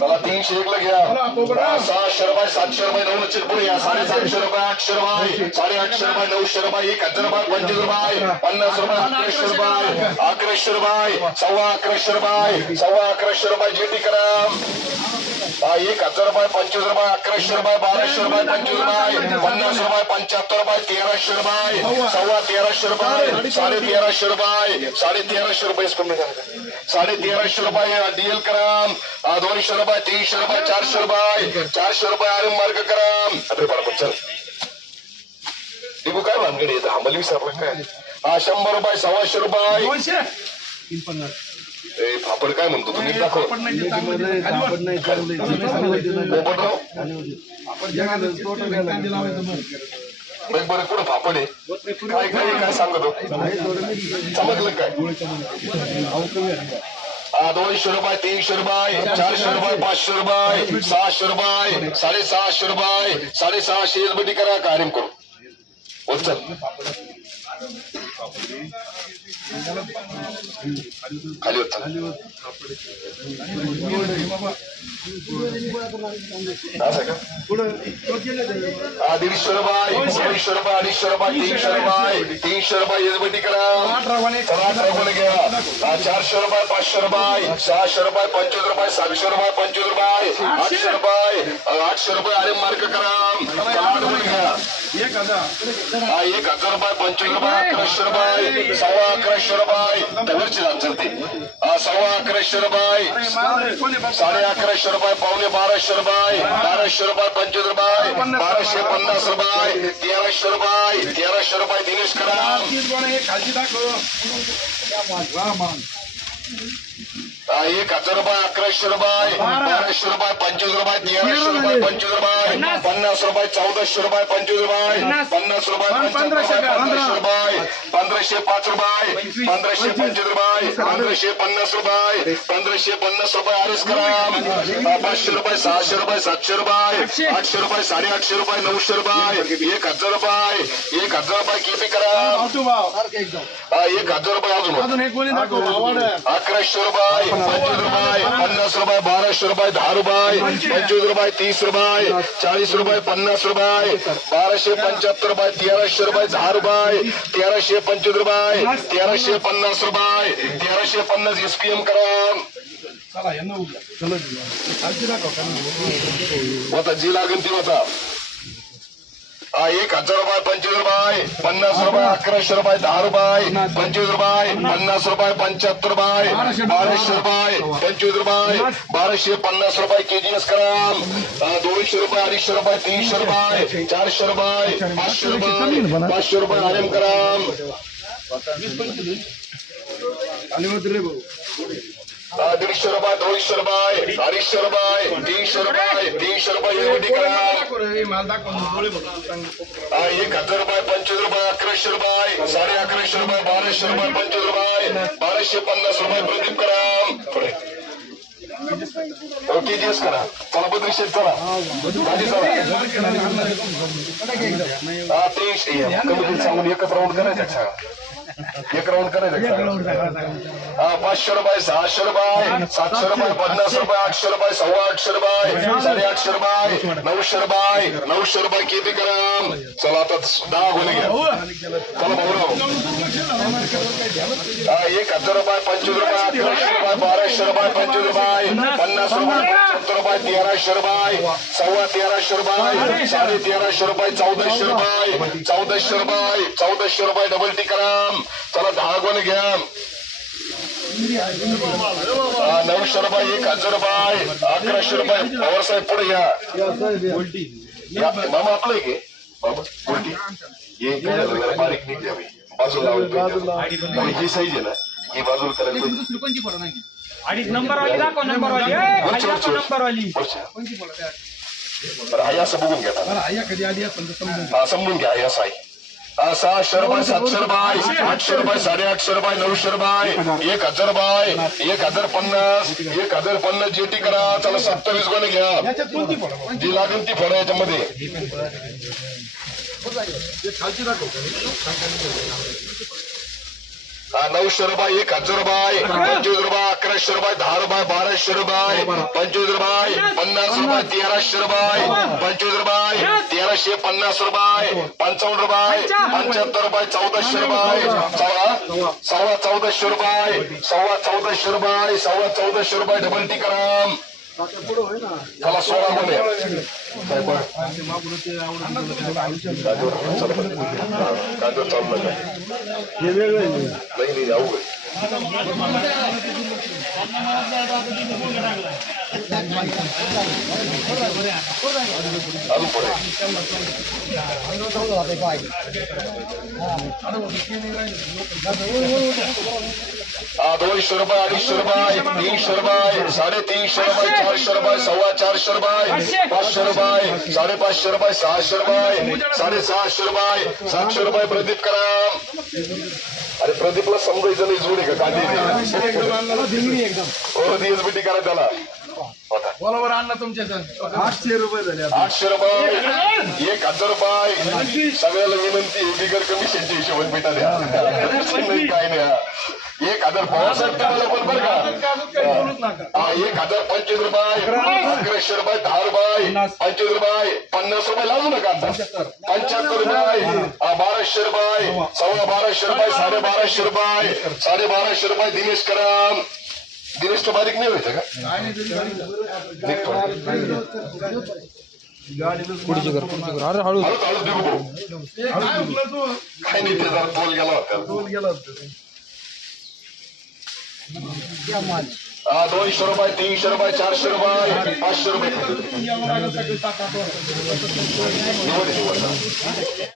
चला तीनशे एकला घ्या सहाशे रुपये सातशे रुपये नऊ लक्षात पुढे या साडेसातशे रुपये आठशे रुपये साडेआठशे रुपये नऊशे रुपये एक हजार रुपये पंचवीस रुपये पन्नास रुपये अकराशे रुपये अकराशे रुपये सव्वा अकराशे रुपये सव्वा अकराशे रुपये जेटी करा हा, एक हजार रुपये पंचवीस रुपये अकराशे रुपये बाराशे रुपये पंचवीस रुपये पन्नास रुपये पंच्याहत्तर रुपये तेराशे रुपये सव्वा तेराशे रुपये साडे तेराशे रुपये साडे तेराशे रुपये कमी करा. साडे तेराशे रुपये डीएल कराम हा, दोनशे रुपये तीनशे रुपये चारशे रुपये चारशे रुपये आरम मार्ग अरे बरोबर चल. दिगू काय भानगडी येतं आम्हाला विसरलं काय? हा शंभर रुपये सव्वाशे रुपये. ए, फापड काय म्हणतो तुम्ही? दाखव. नाही. पोपटराव. बरं बरं कुठं फापड आहे? काय काय काय सांगतो? समजलं काय? दोनशे रुपये तीनशे रुपये चारशे रुपये पाचशे रुपये सहाशे रुपये साडेसहाशे रुपये साडेसहाशे एलबटी करा कार्य करू. हो, चल. खाली होत चल. असं का हा, दीडशे रुपये दोनशे रुपये अडीचशे रुपये तीनशे रुपये तीनशे रुपये करा अठरावाने चला घ्या चारशे रुपये पाचशे रुपये सहाशे रुपये पंचवीस रुपये सातशे रुपये पंचवीस रुपये आठशे रुपये आठशे रुपये अरे मार्क करा घ्या हा एक हजार रुपये पंचवीस रुपये अकराशे रुपये सव्वा अकराशे रुपये. दगडची जात चलते सव्वा अकराशे रुपये. साडे अकराशे रुपये पावणे बाराशे रुपये बाराशे रुपये पंचवीस रुपये बाराशे पन्नास रुपये तेराशे रुपये तेराशे रुपये दिनेश करा खालची दाखव. एक हजार रुपये अकराशे रुपये बाराशे रुपये पंचवीस रुपये तेराशे रुपये पंचवीस रुपये पन्नास. रुपये चौदाशे रुपये पंचवीस रुपये पन्नास रुपये रुपये पंधराशे रुपये पंधराशे पाच रुपये पंधराशे पंचवीस. रुपये पंधराशे पन्नास रुपये पंधराशे पन्नास रुपये आरएस करा. पाचशे रुपये सहाशे रुपये सातशे रुपये आठशे. रुपये साडेआठशे रुपये नऊशे रुपये एक हजार रुपये एक हजार रुपये केपी करा? एक हजार रुपये अजून. अकराशे रुपये पंचवीस रुपये पन्नास रुपये बाराशे रुपये दहा रुपये पंचवीस रुपये तीस रुपये चाळीस रुपये पन्नास रुपये बाराशे पंच्याहत्तर रुपये तेराशे रुपये दहा रुपये तेराशे पंचवीस रुपये तेराशे पन्नास रुपये तेराशे पन्नास एसपीएम करा. आता जी लागेल ती होता एक हजार रुपये पंचवीस रुपये पन्नास रुपये अकराशे रुपये दहा रुपये पंचवीस रुपये पन्नास रुपये पंच्याहत्तर रुपये बाराशे रुपये. पंचवीस रुपये बाराशे पन्नास रुपये केजीएस करा हा, दोनशे रुपये अडीचशे रुपये तीनशे रुपये चारशे रुपये पाचशे रुपये पाचशे रुपये आरएम करा आणि मग रे भाऊ. हा, दीडशे रुपये दोनशे रुपये अडीचशे रुपये तीनशे शर्मा तीनशे रुपये एवढी करा एक हजार रुपये पंचवीस रुपये अकराशे रुपये. साडे अकराशे रुपये बाराशे रुपये पंचवीस रुपये बाराशे पन्नास रुपये प्रदीप करा पुढे. ओके जीएस करा. चला बद्रीशे चला. गाडी चला. हा तीनशे कमी सांगून एकच राऊंड करायचा एक राऊंड करायचा? हा पाचशे रुपये सहाशे रुपये सातशे रुपये पन्नास रुपये आठशे रुपये सव्वा आठशे रुपये साडेआठशे रुपये नऊशे रुपये नऊशे रुपये किती करा चला आता दहा गुन्हे घ्या. चला भाऊराव हा एक हजार रुपये पंचवीस रुपये अकराशे रुपये बाराशे रुपये पंचवीस रुपये पन्नास रुपये पंच्याहत्तर रुपये तेराशे रुपये सव्वा तेराशे रुपये साडे तेराशे रुपये चौदाशे रुपये चौदाशे रुपये चौदाशे रुपये डबल टी करा. चला दहा गुन्हे घ्या हा, नऊशे रुपये एक हजार रुपये अकराशे रुपये पवार साहेब पुढे घ्या या, मामा आपलं आहे की बाबा उलटी हे काय झालं जरा बारीक निघते आम्ही बाजूला लावतो ही साईज आहे ना? ही बाजूला करायला पाहिजे. दुसरी कोणची फोटो नाही अडीच नंबर वाली? दाखव नंबर वाली ए, खाली दाखव नंबर वाली। वरच्या. बरं आई असं बघून घ्या बरं आया कधी आली असेल तर समजून हा समजून घ्या आई असं आहे हा, सहाशे रुपये सातशे रुपये आठशे रुपये साडेआठशे रुपये नऊशे रुपये एक हजार रुपये एक हजार पन्नास एक हजार पन्नास जेटी करा. चला सत्तावीस गुणे घ्या. जी लागेल ती फळं याच्यामध्ये. नऊशे रुपये एक हजार रुपये पंचवीस रुपये अकराशे रुपये दहा रुपये बाराशे रुपये पंचवीस रुपये पन्नास रुपये तेराशे रुपये पंचवीस रुपये तेराशे पन्नास रुपये पंचावन्न. रुपये पंच्याहत्तर रुपये चौदाशे रुपये सव्वा सव्वा चौदाशे रुपये सव्वा चौदाशे रुपये सव्वा चौदाशे रुपये डबल टिकराम त्याला सोळा मध्ये कांदो चालू नाही नाही अवघड चालू पडे हा, दोनशे रुपये अडीचशे रुपये तीनशे रुपये साडेतीनशे रुपये चारशे रुपये सव्वा चारशे रुपये पाचशे रुपये साडेपाचशे रुपये सहाशे रुपये साडेसहाशे रुपये सातशे रुपये प्रदीप कराम अरे प्रदीपला समजायचं नाही जोडी का कांदी हो करा त्याला. होता. बोला बरं अण्णा तुमच्या संग. आठशे रुपये झाले आता. आठशे रुपये एक हजार. रुपये. सगळ्याला विनंती बिगर कमिशनच्या हिशोबाने भेटा द्या. काय नाही. एक हजार पावसाळ्यात तुम्हाला पण बरं का. एक हजार पंचवीस रुपये अकराशे रुपये दहा रुपये पंचवीस रुपये पन्नास रुपये लावू नका आता. पंच्याहत्तर. रुपये. बाराशे रुपये सव्वा. बाराशे रुपये साडे बाराशे रुपये. साडे बाराशे रुपये दिनेश कराम दिनेश तो बारीक नाही व्हायचं का? हळू देऊ भाऊ. काय नाही ते जरा तोल गेला होता. बोल गेला होता. हा, दोनशे रुपये तीनशे रुपये चारशे रुपये पाचशे रुपये.